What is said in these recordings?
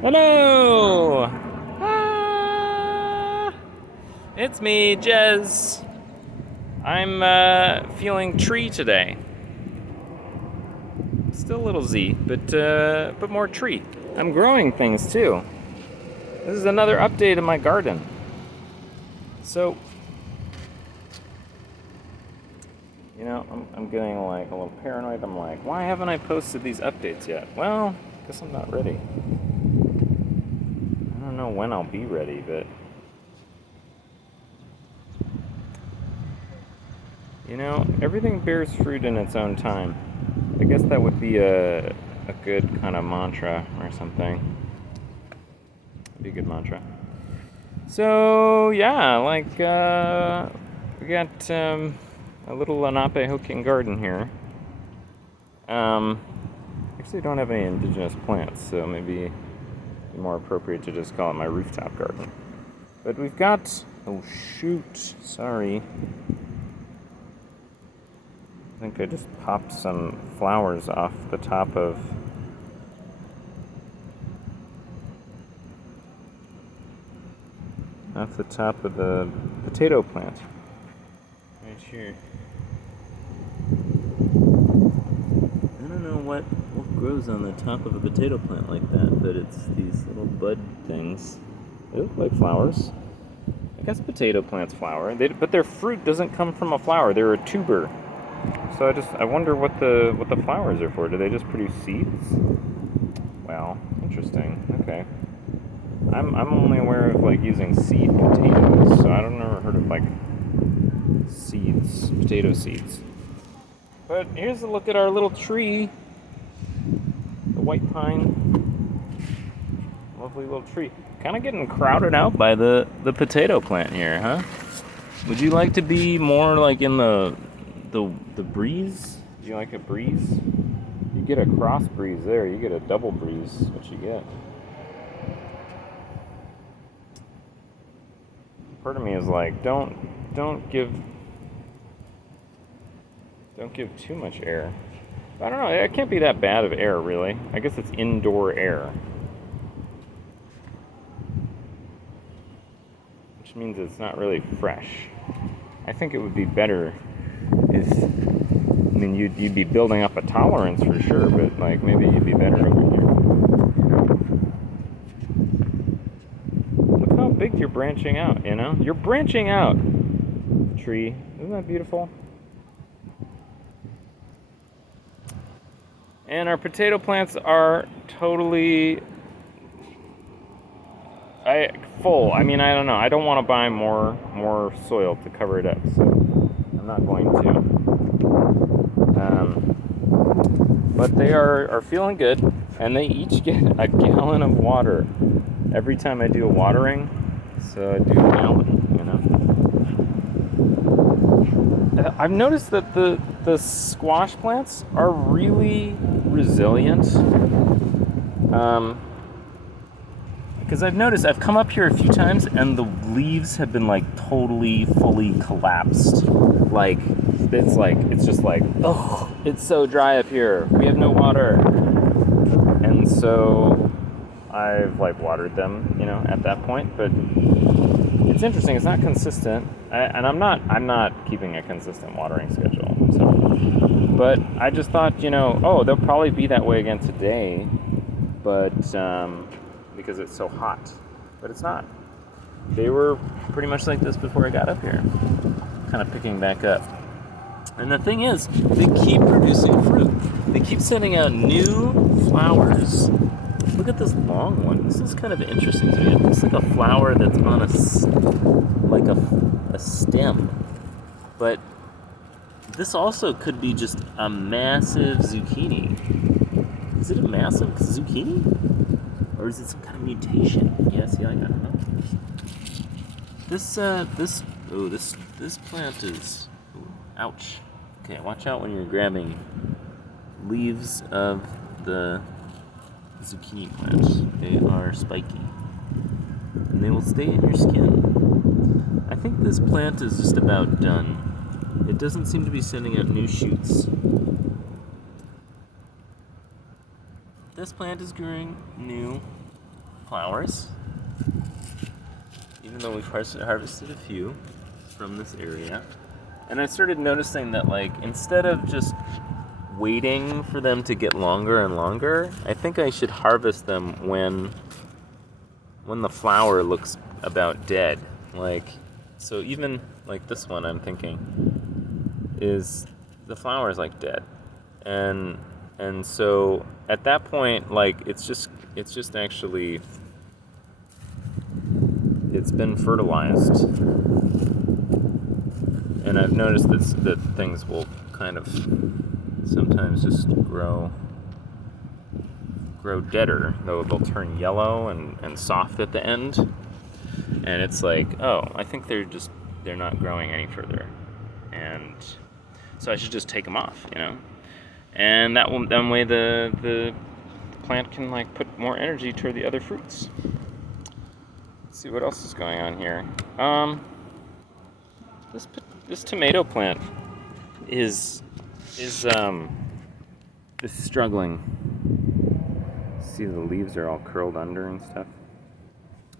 Hello! Ah, it's me, Jez. I'm feeling tree today. Still a little Z, but more tree. I'm growing things too. This is another update in my garden. So, I'm getting like a little paranoid. I'm like, why haven't I posted these updates yet? Well, I guess I'm not ready. I don't know when I'll be ready, but everything bears fruit in its own time. I guess that would be a good kind of mantra or something. It'd be a good mantra. So yeah, we got a little Lenape Hokkien garden here. Actually, don't have any indigenous plants, so maybe it'd be more appropriate to just call it my rooftop garden. But we've got, oh shoot, sorry. I think I just popped some flowers off the top of the potato plant. Right here. I don't know what grows on the top of a potato plant like that, but it's these little bud things. They look like flowers. I guess potato plants flower, but their fruit doesn't come from a flower. They're a tuber. So I wonder what the flowers are for. Do they just produce seeds? Well, interesting. Okay. I'm only aware of like using seed potatoes, so I don't ever heard of like seeds, potato seeds. But here's a look at our little tree, the white pine. Lovely little tree. Kind of getting crowded out by the potato plant here, huh? Would you like to be more like in the breeze? Do you like a breeze? You get a cross breeze there. You get a double breeze. What you get? Part of me is like, don't give too much air. I don't know. It can't be that bad of air, really. I guess it's indoor air, which means it's not really fresh. I think it would be better if, you'd be building up a tolerance for sure, but like maybe you'd be better over here. Look how big you're branching out, You're branching out, tree. Isn't that beautiful? And our potato plants are totally full. I don't know. I don't want to buy more soil to cover it up, so I'm not going to. But they are feeling good, and they each get a gallon of water every time I do a watering. So I do a gallon, I've noticed that the squash plants are really resilient. Because I've come up here a few times and the leaves have been like totally, fully collapsed. It's just like, oh, it's so dry up here. We have no water. And so I've like watered them, at that point. But it's interesting. It's not consistent, and I'm not keeping a consistent watering schedule. So, but I just thought, oh, they'll probably be that way again today, but because it's so hot. But it's not. They were pretty much like this before I got up here, kind of picking back up. And the thing is, they keep producing fruit. They keep sending out new flowers. Look at this long one. This is kind of interesting to me. It looks like a flower that's on a stem. But this also could be just a massive zucchini. Is it a massive zucchini? Or is it some kind of mutation? Yeah, see, I don't know. This plant is... Ooh, ouch. Okay, watch out when you're grabbing leaves of the zucchini plants. They are spiky, and they will stay in your skin. I think this plant is just about done. It doesn't seem to be sending out new shoots. This plant is growing new. flowers. Even though we've harvested a few from this area. And I started noticing that, like, instead of just waiting for them to get longer and longer, I think I should harvest them when the flower looks about dead. Like, so even like this one, I'm thinking, is the flower is like dead. And so at that point, like, it's just actually, it's been fertilized. And I've noticed that things will kind of sometimes just grow deader. They'll turn yellow and soft at the end. And it's like, oh, I think they're not growing any further. And so I should just take them off, you know? And that way the plant can, like, put more energy toward the other fruits. Let's see what else is going on here. This tomato plant is struggling. See, the leaves are all curled under and stuff.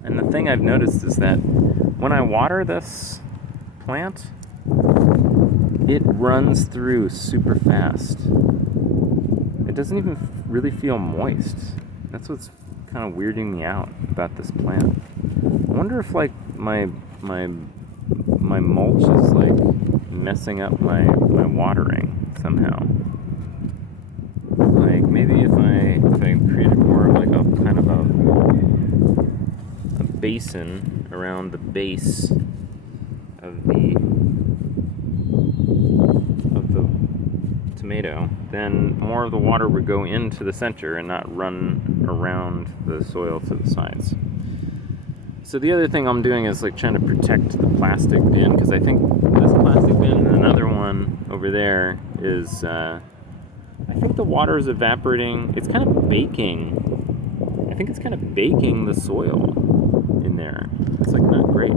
And the thing I've noticed is that when I water this plant, it runs through super fast. It doesn't even really feel moist. That's what's kind of weirding me out about this plant. I wonder if, like, my mulch is, like, messing up my watering somehow. Like, maybe if I created more of, like, a kind of a basin around the base of the tomato, then more of the water would go into the center and not run around the soil to the sides. So the other thing I'm doing is, like, trying to protect the plastic bin, because I think this plastic bin and another one over there is, I think the water is evaporating. It's kind of baking. I think it's kind of baking the soil in there. It's, like, not great.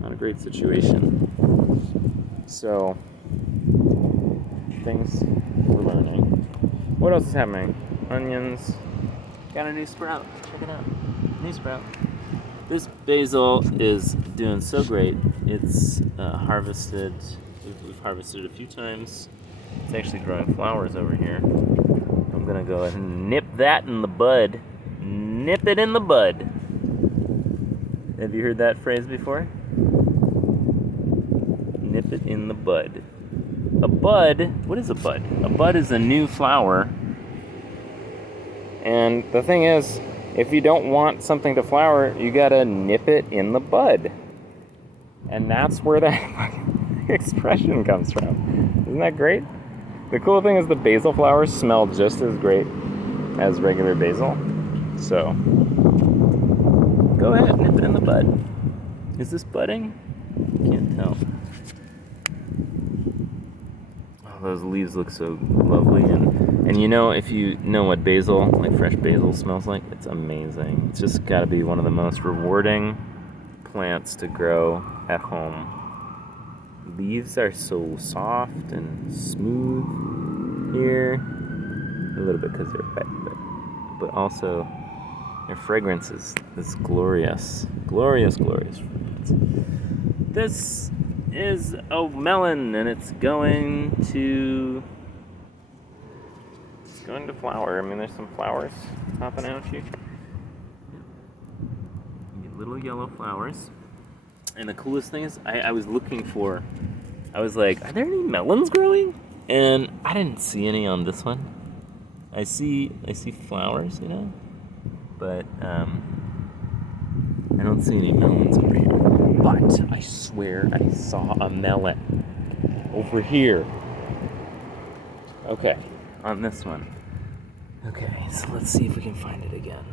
Not a great situation. So, things we're learning. What else is happening? Onions. Got a new sprout. Check it out. New sprout. This basil is doing so great. It's harvested. We've harvested a few times. It's actually growing flowers over here. I'm gonna go ahead and nip that in the bud. Nip it in the bud. Have you heard that phrase before? Nip it in the bud. A bud, what is a bud? A bud is a new flower. And the thing is, if you don't want something to flower, you gotta nip it in the bud. And that's where that expression comes from. Isn't that great? The cool thing is the basil flowers smell just as great as regular basil. So, go ahead, nip it in the bud. Is this budding? Can't tell. Oh, those leaves look so lovely. And you know, if you know what basil, like fresh basil, smells like, it's amazing. It's just gotta be one of the most rewarding plants to grow at home. Leaves are so soft and smooth here. A little bit because they're wet, but also their fragrance is glorious. Glorious, glorious fragrance. This is a melon, and it's going to flower. I mean, there's some flowers popping out here. Little yellow flowers. And the coolest thing is, I was looking for, I was like, are there any melons growing? And I didn't see any on this one. I see flowers, you know, but I don't see any melons over here. But I swear I saw a melon over here. Okay, on this one. Okay, so let's see if we can find it again.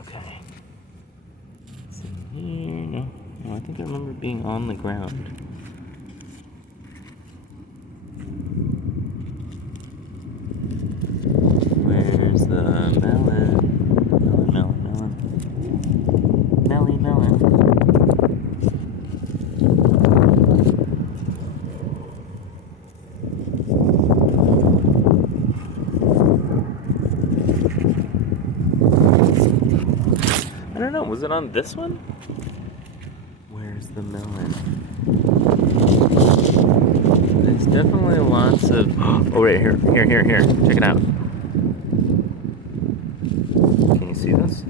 Okay. It's in here. No, I think I remember it being on the ground. Where's the melon? Melon. Melly melon. don't know. Was it on this one? Where's the melon? There's definitely lots of... Oh, right here. Here. Check it out. Can you see this?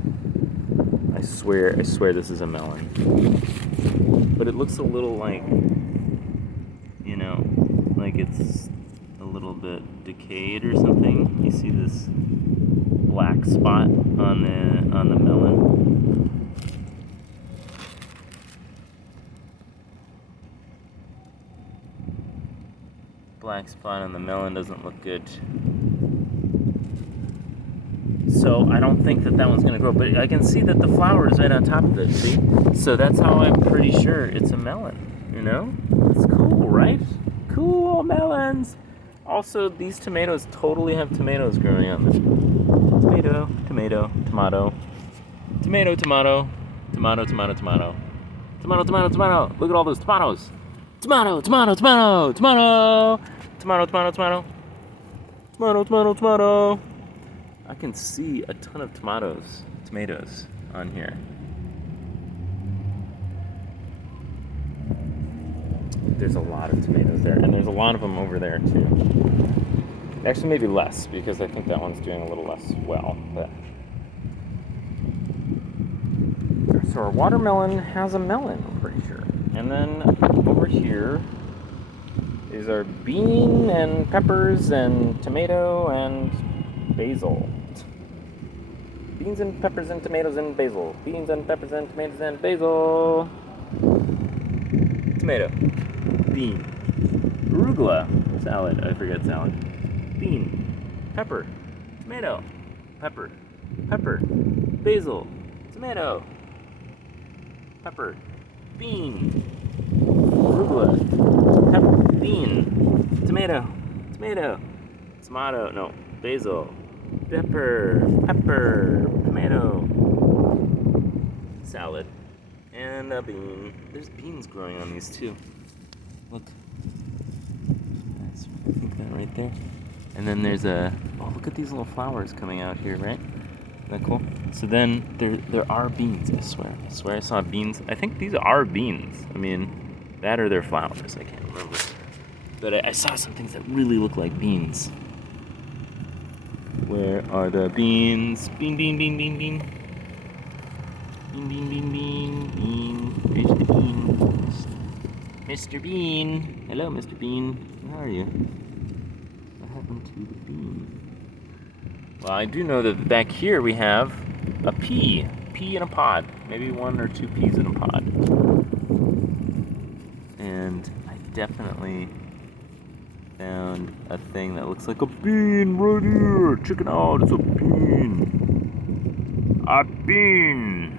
I swear this is a melon. But it looks a little like, you know, like it's a little bit decayed or something. You see this black spot on the melon? Black spot on the melon doesn't look good. So I don't think that one's gonna grow, but I can see that the flower is right on top of it, see? So that's how I'm pretty sure it's a melon, you know? It's cool, right? Cool melons! Also, these tomatoes totally have tomatoes growing on them. Tomato. Tomato. Look at all those tomatoes. Tomato. I can see a ton of tomatoes on here. There's a lot of tomatoes there, and there's a lot of them over there too. Actually, maybe less, because I think that one's doing a little less well. But... So our watermelon has a melon, I'm pretty sure. And then over here is our bean and peppers and tomato and basil. Beans and peppers and tomatoes and basil. Beans and peppers and tomatoes and basil. Tomato. Bean. Arugula. Salad. I forget salad. Bean. Pepper. Tomato. Pepper. Basil. Tomato. Pepper. Bean. Arugula. Pepper. Bean. Tomato. No. Basil. Pepper, tomato, salad, and a bean. There's beans growing on these too. Look. That's, I think that right there. And then there's look at these little flowers coming out here, right? Isn't that cool? So then there are beans, I swear I saw beans. I think these are beans. I mean, that or they're flowers, I can't remember. But I saw some things that really look like beans. Where are the beans? Bean. Bean. Where's the beans? Mr. Bean. Hello, Mr. Bean. Where are you? What happened to the bean? Well, I do know that back here we have a pea. Pea in a pod. Maybe 1 or 2 peas in a pod. And I definitely found a thing that looks like a bean right here. Check it out, it's a bean. A bean.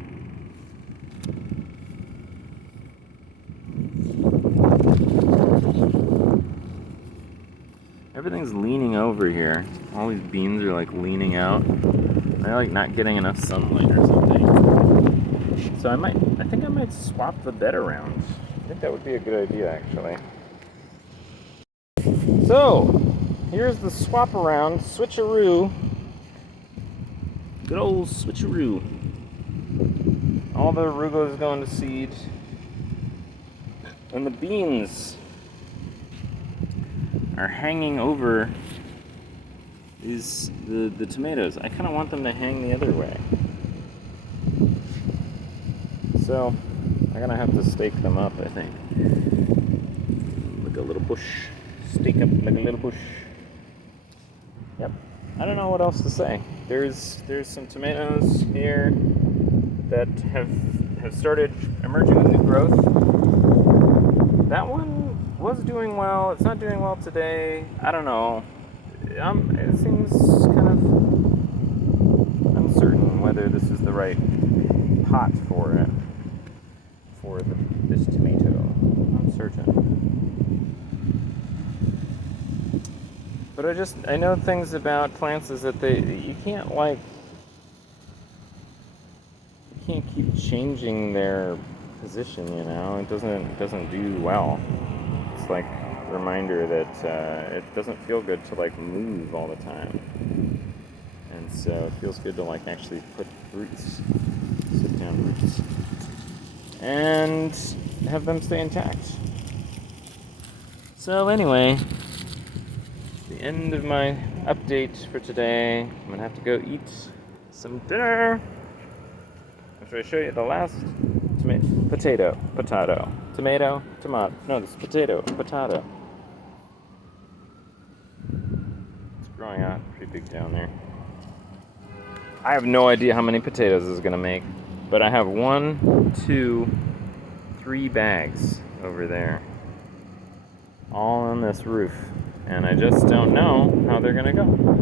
Everything's leaning over here. All these beans are like leaning out. They're like not getting enough sunlight or something. So I think I might swap the bed around. I think that would be a good idea, actually. So, here's the swap around, switcheroo. Good old switcheroo. All the arugula is going to seed. And the beans are hanging over the tomatoes. I kind of want them to hang the other way. So, I'm going to have to stake them up, I think. Like a little bush. Stake up like a little bush. Yep. I don't know what else to say. There's some tomatoes here that have started emerging with new growth. That one was doing well. It's not doing well today. I don't know. It seems kind of uncertain whether this is the right pot for it. For this tomato. Uncertain. But I know things about plants is that you can't keep changing their position, you know. It doesn't do well. It's like a reminder that it doesn't feel good to like move all the time. And so it feels good to like actually put roots sit down roots, and have them stay intact. So anyway, the end of my update for today. I'm gonna have to go eat some dinner after I show you the last potato, tomato, tomato. No, this is potato, potato. It's growing out pretty big down there. I have no idea how many potatoes this is gonna make, but I have 1, 2, 3 bags over there, all on this roof, and I just don't know how they're gonna go.